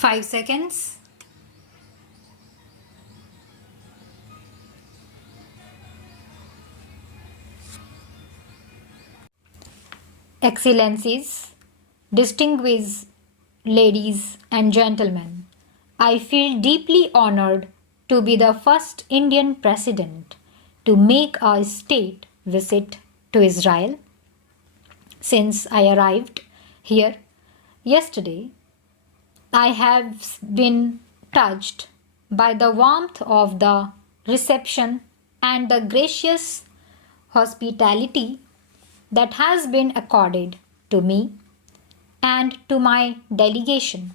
5 seconds. Excellencies, distinguished ladies and gentlemen, I feel deeply honored to be the first Indian president to make a state visit to Israel. Since I arrived here yesterday, I have been touched by the warmth of the reception and the gracious hospitality that has been accorded to me and to my delegation.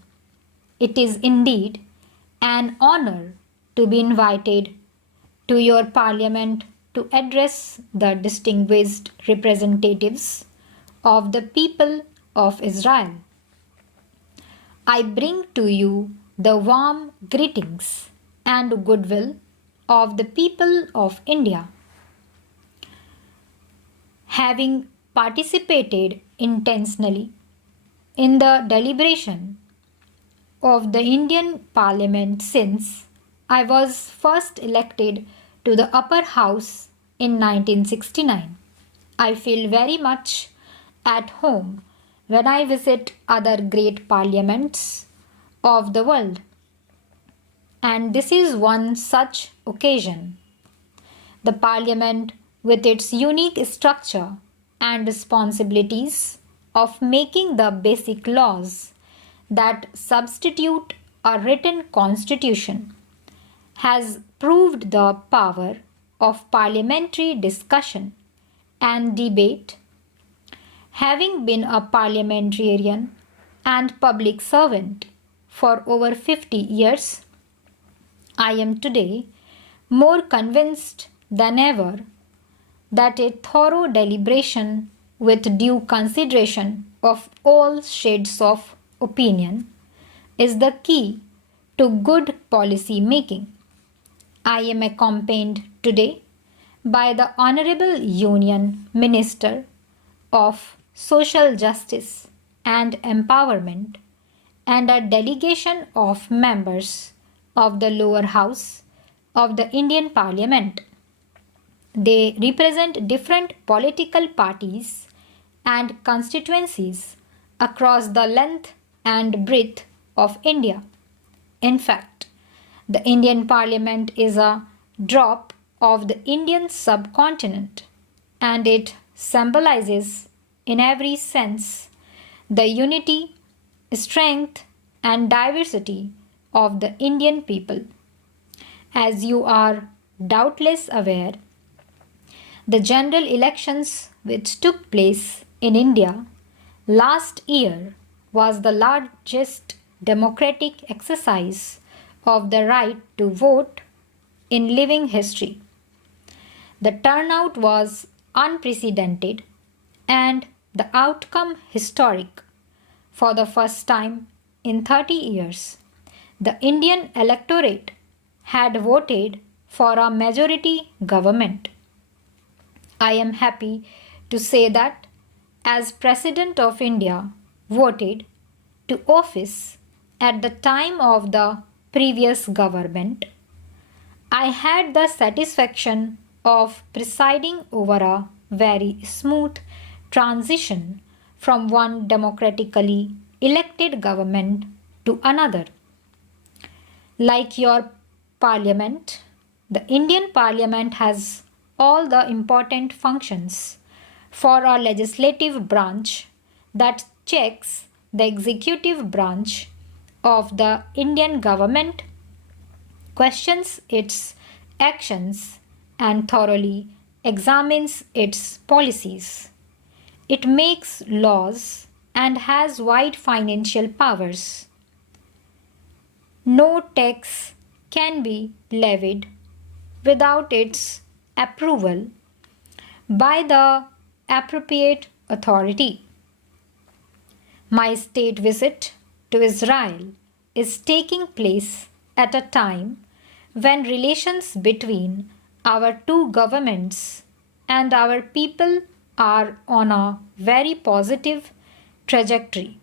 It is indeed an honor to be invited to your parliament to address the distinguished representatives of the people of Israel. I bring to you the warm greetings and goodwill of the people of India. Having participated intentionally in the deliberation of the Indian Parliament since I was first elected to the upper house in 1969, I feel very much at home when I visit other great parliaments of the world. And this is one such occasion. The parliament, with its unique structure and responsibilities of making the basic laws that substitute a written constitution, has proved the power of parliamentary discussion and debate. Having been a parliamentarian and public servant for over 50 years, I am today more convinced than ever that a thorough deliberation with due consideration of all shades of opinion is the key to good policy making. I am accompanied today by the Honorable Union Minister of Social Justice and Empowerment and a delegation of members of the lower house of the Indian Parliament. They represent different political parties and constituencies across the length and breadth of India. In fact, the Indian Parliament is a drop of the Indian subcontinent, and it symbolizes in every sense the unity, strength, and diversity of the Indian people. As you are doubtless aware, the general elections which took place in India last year was the largest democratic exercise of the right to vote in living history. The turnout was unprecedented and the outcome historic. For the first time in 30 years, the Indian electorate had voted for a majority government. I am happy to say that as President of India voted to office at the time of the previous government, I had the satisfaction of presiding over a very smooth transition from one democratically elected government to another. Like your parliament, the Indian Parliament has all the important functions for a legislative branch that checks the executive branch of the Indian government, questions its actions, and thoroughly examines its policies. It makes laws and has wide financial powers. No tax can be levied without its approval by the appropriate authority. My state visit to Israel is taking place at a time when relations between our two governments and our people are on a very positive trajectory.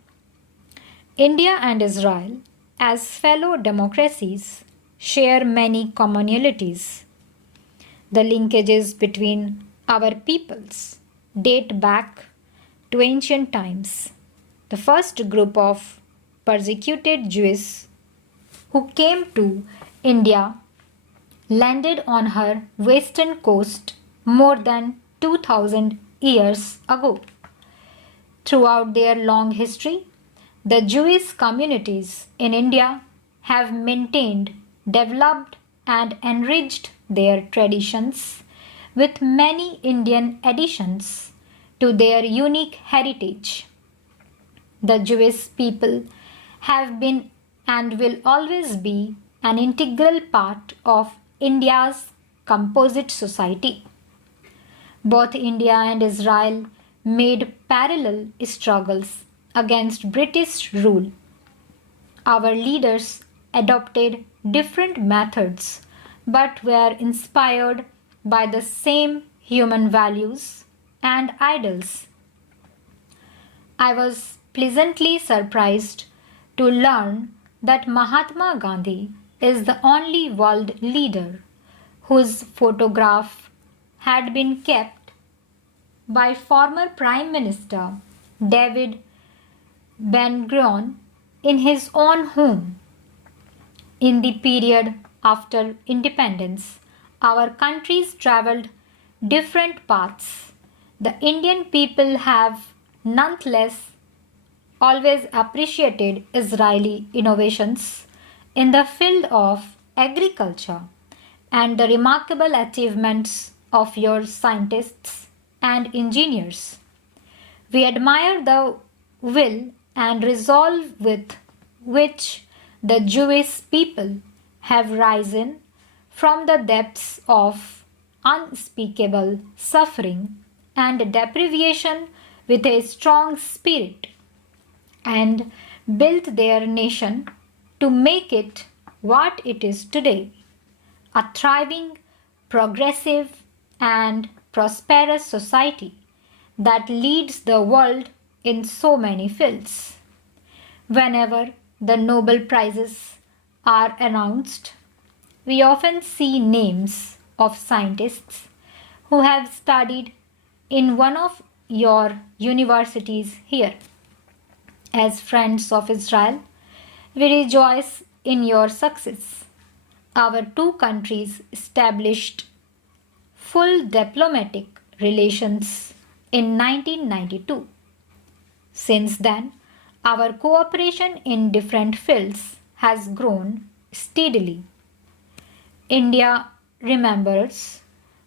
India and Israel as fellow democracies, share many commonalities. The linkages between our peoples date back to ancient times. The first group of persecuted Jews who came to India landed on her western coast more than 2000 years ago. Throughout their long history, the Jewish communities in India have maintained, developed, and enriched their traditions with many Indian additions to their unique heritage. The Jewish people have been and will always be an integral part of India's composite society. Both India and Israel made parallel struggles against British rule. Our leaders adopted different methods but were inspired by the same human values and ideals. I was pleasantly surprised to learn that Mahatma Gandhi is the only world leader whose photograph had been kept by former Prime Minister David Ben-Gurion in his own home. In the period after independence, our countries traveled different paths. The Indian people have nonetheless always appreciated Israeli innovations in the field of agriculture and the remarkable achievements of your scientists and engineers. We admire the will and resolve with which the Jewish people have risen from the depths of unspeakable suffering and deprivation with a strong spirit and built their nation to make it what it is today, a thriving, progressive, and prosperous society that leads the world in so many fields. Whenever the Nobel Prizes are announced, we often see names of scientists who have studied in one of your universities here. As friends of Israel, we rejoice in your success. Our two countries established full diplomatic relations in 1992. Since then, our cooperation in different fields has grown steadily. India remembers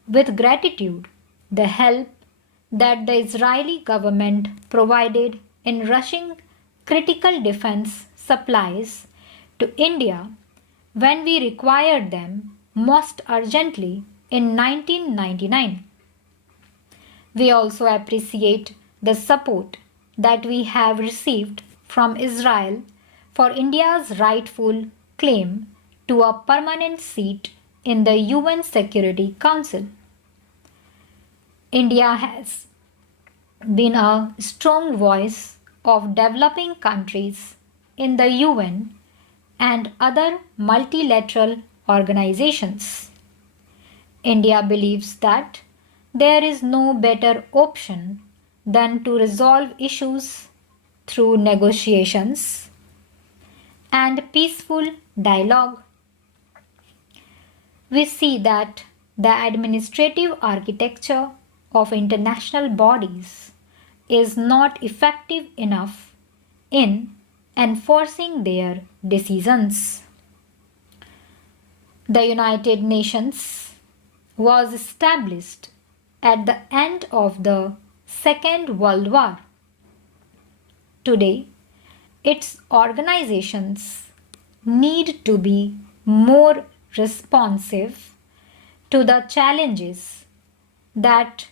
with gratitude the help that the Israeli government provided in rushing critical defense supplies to India when we required them most urgently in 1999. We also appreciate the support that we have received from Israel for India's rightful claim to a permanent seat in the UN Security Council. India has been a strong voice of developing countries in the UN and other multilateral organizations. India believes that there is no better option than to resolve issues through negotiations and peaceful dialogue. We see that the administrative architecture of international bodies is not effective enough in enforcing their decisions. The United Nations was established at the end of the Second World War. Today, its organizations need to be more responsive to the challenges that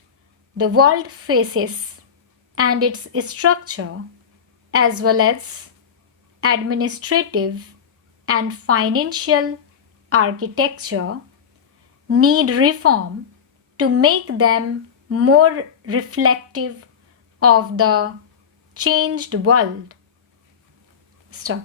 the world faces, and its structure as well as administrative and financial architecture need reform to make them more reflective of the changed world. Stop.